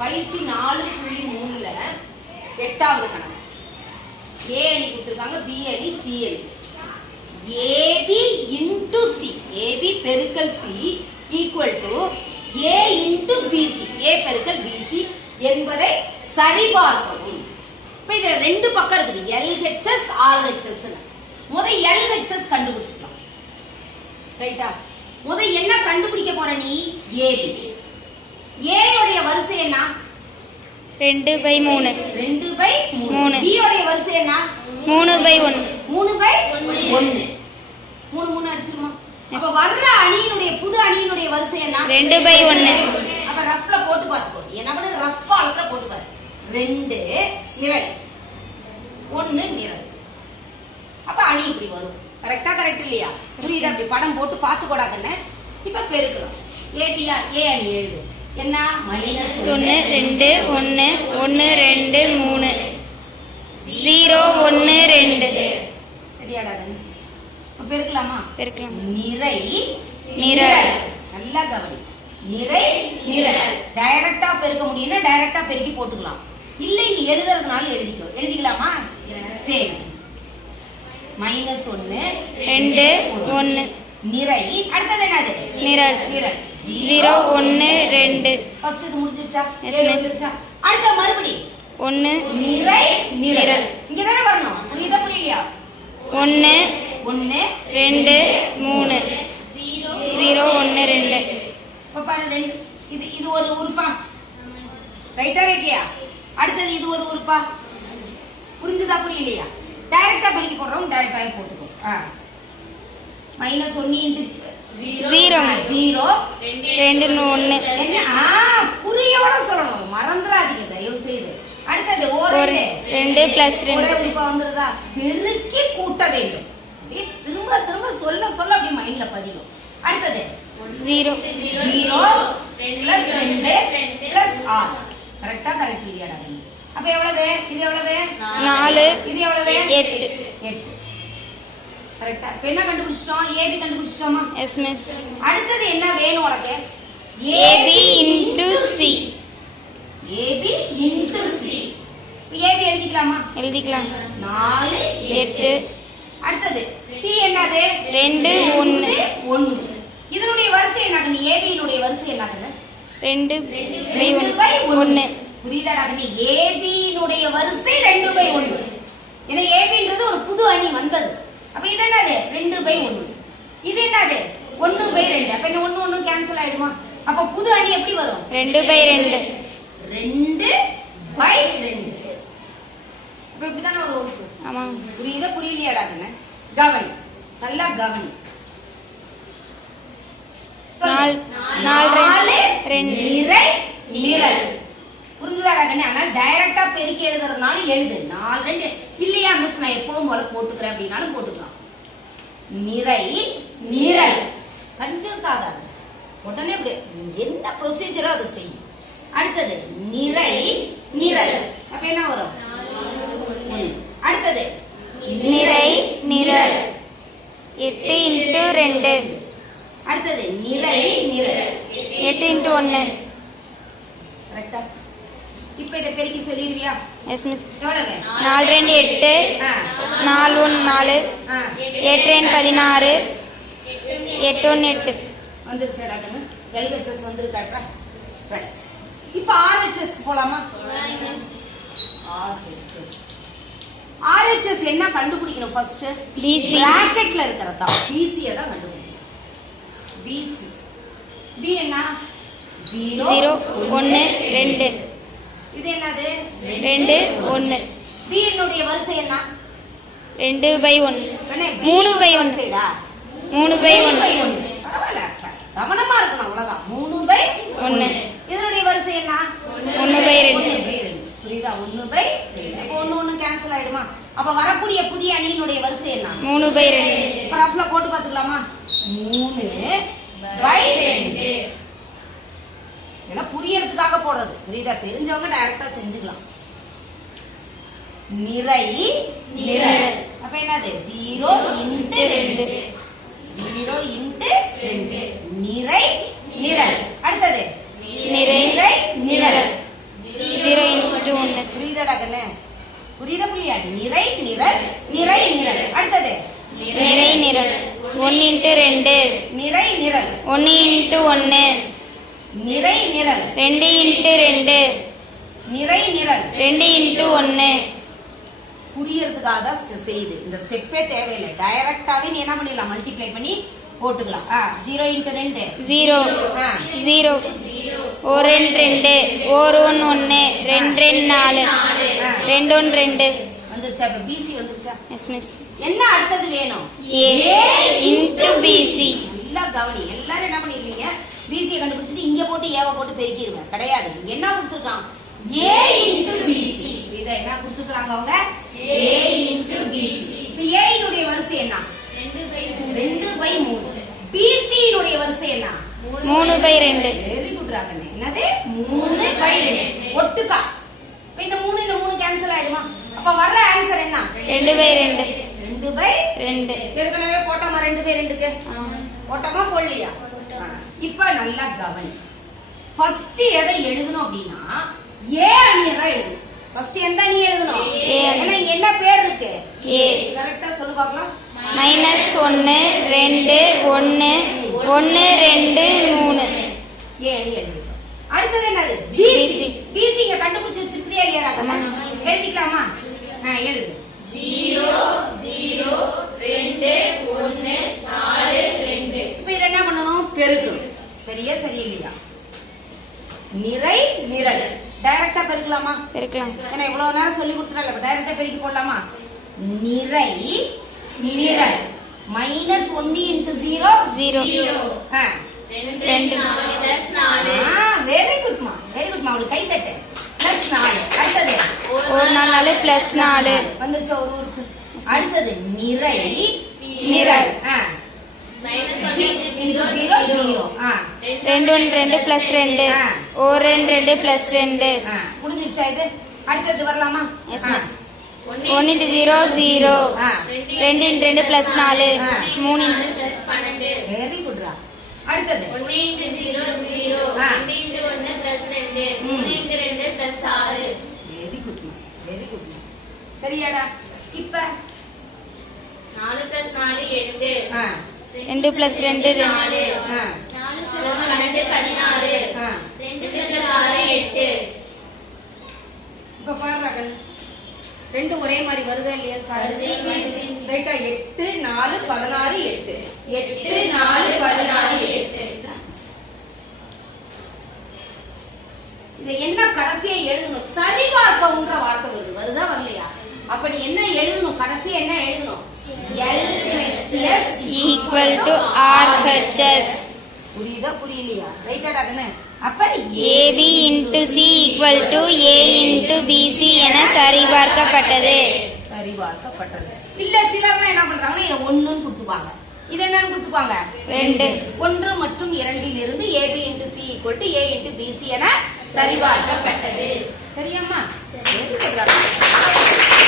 பயிற்சி 4.3ல 8வது கணக்கு. ஏ அணி கொடுத்திருக்காங்க, பி அணி, சி அணி. ஏபி இன்டு சி, ஏபி பெருக்கல் C equal to A into BC, A பெருக்கல் பிசி என்பதை சரிபார்க்கவும். இப்ப இதுல ரெண்டு பக்கம் இருக்குது, எல்ஹெச்எஸ் ஆர்ஹெச்எஸ். முதல் எல்ஹெச்எஸ் கண்டுபிடிச்சுக்கலாம். ரைட்டா? முதல் என்ன கண்டுபிடிக்க போற நீ? ஏபி. ஏ உடைய வரிசை என்ன? 2/3. 2/3. பி உடைய வரிசை என்ன? 3/1. 3/1. 3 அடிச்சிருமா? அப்ப வர்ற அணியினுடைய புது அணியினுடைய வரிசை என்ன? 2/1. அப்ப ரஃப்ல போட்டு பாத்துக்கோ. என்ன பண்ணு? ரஃப் காலத்துல போட்டு பாரு. 2 நிறை 1 நிறை. அப்ப அணி இப்படி வரும். கரெக்டா? கரெக்ட் இல்லையா? புரியுதா? அப்படி படம் போட்டு பாத்துக்கோடா கண்ணு. இப்ப பெருக்கலாம். ஏபியா ஏ அணி எழுது. என்ன? -1 2 1 1 2 3 0 1 2. சரியாடா கண்ணு? பெருக்கலாமா? பெருக்கலாம். நிறை நிரல். நல்லா கவனி. நிறை நிரல். டைரக்டா பெருக்க முடியும்னா டைரக்டா பெருக்கி போட்டுக்கலாம். இல்ல நீ எழுதுறதுனால எழுதிக்கோ. எழுதிக்கலாமா? சரி. -1 2 1 நிறை. அடுத்தது என்னது? நிரல். நிரல். 0 1 2. ஃபர்ஸ்ட் இது முடிஞ்சிருச்சா? Yes, முடிஞ்சிருச்சா? அடுத்த மறுபடி 1 நிறை நிரல். இங்க தானே வரணும். புரியுதா புரியலையா? 1 1 2 3 0 1 2. இப்ப பாரு 2. இது ஒரு உறுப்பா? ரைட்டா ரைட்லையா? அடுத்தது இது ஒரு உறுப்பா? புரிஞ்சுதா புரியலையா? டைரக்டா பெருக்கி போடுறோம், டைரக்டாவே போட்டுக்கோ. -1 × 0 2 1. என்ன? குறியோட சொல்லணும், மறந்துடாதீங்க தயவு செய்து. அடுத்தது 2 2 + 2. ஒரே உறுப்பா வந்துருதா? பெருக்கி கூட்ட வேண்டும். திரும்ப திரும்ப சொல்ல சொல்ல அப்படியே மைண்ட்ல பதியும். அடுத்தது 0 + 2 + 6. கரெக்டா? கரெக்ட் இல்லையாடா? அப்ப எவ்வளவு? இது எவ்வளவு? 4. இது எவ்வளவு? 8. 8. கரெக்டா? இப்ப என்ன கண்டுபிடிச்சிட்டோம்? ஏபி கண்டுபிடிச்சிட்டோமா? Yes miss. அடுத்தது என்ன வேணும் உனக்கு? AB into C. AB into C. AB எழுதிக்கலாமா? எழுதிக்கலாம். 4 8. அடுத்தது சி என்னது? 2 1 1. இதனுடைய வரிசை என்ன? நீ ஏபி னுடைய வரிசை என்ன? 2/1. புரியுதாடா? நீ ஏபி னுடைய வரிசை 2/1. ஏன்னா ஏபின்றது ஒரு புது அணி வந்தது. அப்ப இது என்னது? 2/1. இது என்னது? 1/2. அப்ப இந்த 1 1 கேன்சல் ஆயிடுமா? அப்ப புது அணி எப்படி வரும்? 2/2. 2/2. அப்ப இப்படிதானே ஒரு உறுப்பு. ஆமா. புரியுதா புரியலையாடா? கவனி, நல்லா கவனி. 4 2 நிறை நிரல். புரிஞ்சுதாடா? அதனால டைரக்டா பெருக்கி எழுதுறதுனால எழுது. 4 2 இல்லையா மிஸ் நான் எப்பவும் போல போட்டுக்கிறேன் அப்படின்னாலும் போட்டுக்கலாம். நிறை நிரல். கன்ஃபியூஸ் ஆகாது. உடனே அப்படி என்ன ப்ரொசீஜரோ அதை செய்யும். அடுத்தது நிறை நிரல். அப்ப என்ன வரும்? அடுத்தது நிறை நிரல். 8 × 2. அடுத்தது நிறை நிரல். 8 × 1. கரெக்டா? இப்ப இத பெருக்கி சொல்லிடுவியா? Yes miss. எவ்வளவு? 4 2 8. 4 1 4. 8 2 16. 8 1 8. வந்துருச்சடா கண்ணு. எல்ஹெச்எஸ் வந்திருக்கா இப்ப? ரைட். இப்ப ஆர்ஹெச்எஸ் போலாமா? ஆர்ஹெச்எஸ் என்ன கண்டுபிடிக்கணும் ஃபர்ஸ்ட்? BC. பிராக்கெட்ல இருக்கறதா. பிசி தான் கண்டுபிடிக்கணும். பிசி. பி என்ன? 0 1 2. இது என்னது? 2 1. பி னுடைய வரிசை என்ன? 2/1. அண்ணே 3/1. சரிடா. 3/1. பரவாயில்ல. கவனமா இருக்கணும் அவ்வளவுதான். 3/1. இதனுடைய வரிசை என்ன? 1/2. புரியுதா? 1/2. அப்ப 1 1 கேன்சல் ஆயிடுமா? அப்ப வரக்கூடிய புதிய அணியினுடைய வரிசை என்ன? 3/2. இப்ப ரஃப்ல போட்டு பாத்துக்கலாமா? 3/2. இதெல்லாம் புரியறதுக்காக போடுறது. புரியுதா? தெரிஞ்சவங்க டைரக்டா செஞ்சுக்கலாம். நிறை நிரல். அப்ப என்னது? 0 × 2. 0 × 2. நிறை நிரல். அடுத்தது நிறை நிரல். புரியுதாடா கண்ணு? புரியுதா புரியா? நிறை நிரல் நிறை நிரல். அடுத்தது நிறை நிரல் 1 × 2 நிறை நிரல் 1 × 1 நிறை நிரல் 2 × 2 நிறை நிரல் 2 × 1 புரியறதுக்காக தான் செய்யுது. இந்த ஸ்டெப்பே தேவையில்லை. டைரக்டாவே நீ என்ன பண்ணிடலாம், மல்டிப்ளை பண்ணி போட்டுக்கலாம். 0 × 2 0 0 1 2 1 1 2 4 2 1 2 வந்துருச்சா? இப்ப பிசி வந்துருச்சா? Yes miss. என்ன அடுத்தது வேணும்? A × BC. நல்லா கவனி. எல்லாரும் என்ன பண்ணிருவீங்க, பிசியை கண்டுபிடிச்சிட்டு இங்க போட்டு ஏவ போட்டு பெருக்கிடுவேன். கிடையாது. இங்க என்ன கொடுத்துருக்கான்? A × BC. இத என்ன கொடுத்துருக்காங்க அவங்க? A × BC. இப்ப A னுடைய வரிசை என்ன? 2/3. BC னுடைய வரிசை என்ன? 3/2. வெரி குட் ராகண்ணே. என்னது? 3/2. ஒட்டுக்கா. இப்ப இந்த 3 கேன்சல் ஆயிடுமா? அப்ப வர்ற ஆன்சர் என்ன? 2/2. 2/2. ஏற்கனவே போட்டோமா 2/2க்கு? போட்டோமா போடலையா? இப்ப நல்லா கவனி. ஃபர்ஸ்ட் எதை எழுதணும் அப்படின்னா ஏ அணியை தான் எழுதணும். ஃபர்ஸ்ட் எந்த அணி எழுதணும்? ஏன்னா இங்க என்ன பேர் இருக்கு? A. கரெக்டா சொல்லு பார்க்கலாம். -1 2 1 1 2 3 ஏ அணி எழுதணும். அடுத்தது என்னது? பிசி. பிசி இங்க கண்டுபிடிச்சு வச்சிருக்கிறியா இல்லையாடா கண்ணா? எழுதிக்கலாமா? எழுது. 0 0 2 1 4 2. இப்போ இத என்ன பண்ணனும்? பெருக்கணும். சரியா சரியில்லையா? நிறை நிரல் டைரக்டா பெருக்கலாமா? பெருக்கலாம். ஏன்னா இவ்வளவு நேரம் சொல்லி கொடுத்துறல, இப்ப டைரக்டா பெருக்கி போடலாமா? நிறை நிரல் -1 × 0 0 2 வெரி குட்மா வெரி குட்மா. அவளுக்கு கை தட்டு. +4. அடுத்தது 1 4 +4 வந்துருச்சா ஒரு ஊருக்கு? அடுத்தது நிறை நிரல் 2 1 2 +2 1 2 +2 முடிஞ்சிருச்சா இது? அடுத்தது வரலாமா? Yes miss. 1 × 0 0 2 × 2 +4 3 வெரி குட்ரா. அடுத்தது 1 × 0 0 2 × 1 +2 3 × 2 +6. வெரி குட்மா வெரி குட்மா. சரியாடா? இப்ப 4 + 4 8 2 +2 2 4 4 + 12 16 2 + 6 8. இப்ப பாருடா கண்ணு, ரெண்டு ஒரே மாதிரி வருதா இல்லையா பாரு. வருது, miss. ரைட்டா? 8 4 16 8 8 4 16 8. இத என்ன கடைசியா எழுதணும்? சரி பார்க்கவுன்ற வார்த்தை வருது. வருதா வரலையா? அப்ப நீ என்ன எழுதணும்? கடைசியா என்ன எழுதணும்? LHS = RHS. புரியுதா புரியலையா? ரைட்டாடா கண்ணு? அப்ப AB × C = A × BC என சரிபார்க்கப்பட்டது. சரிபார்க்கப்பட்டது. இல்ல சிலர்லாம் என்ன பண்றாங்கன்னா இத 1ன்னு கொடுத்துப்பாங்க. இது என்னன்னு கொடுத்துப்பாங்க? 2. 1 மற்றும் 2ல் இருந்து AB × C = A × BC என சரிபார்க்கப்பட்டது. சரியாம்மா?